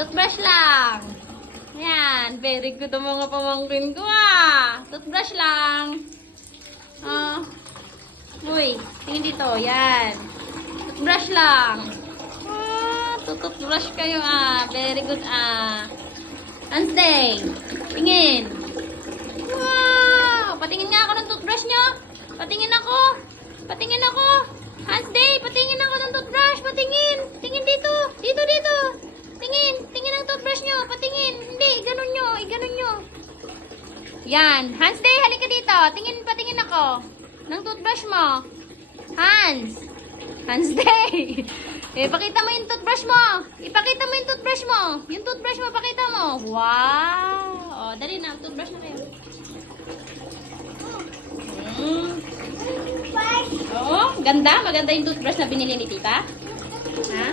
Toothbrush lang. Yan. Very good ang mga pamangkin ko ah. Toothbrush lang. Ah. Uy, tingin dito. Yan. Toothbrush lang. Ah, toothbrush kayo ah. Very good ah. Wednesday. Tingin. Wow! Patingin nga ako ng toothbrush nyo. Patingin ako. Patingin ako. Wednesday, patingin ako ng toothbrush. Patingin. Tingin dito. Dito, dito. Tingin. Tingin ang toothbrush nyo. Patingin. Hindi, iganon nyo. Iganon nyo. Yan. Wednesday, halika dito. Tingin, patingin ako. Ng toothbrush mo. Hans. Wednesday. Eh, pakita mo yung toothbrush mo. Ipakita mo yung toothbrush mo. Yung toothbrush mo, pakita mo. Wow. O, dali na. Toothbrush na kayo. Oo, ganda. Maganda yung toothbrush na binili ni tita. Ha?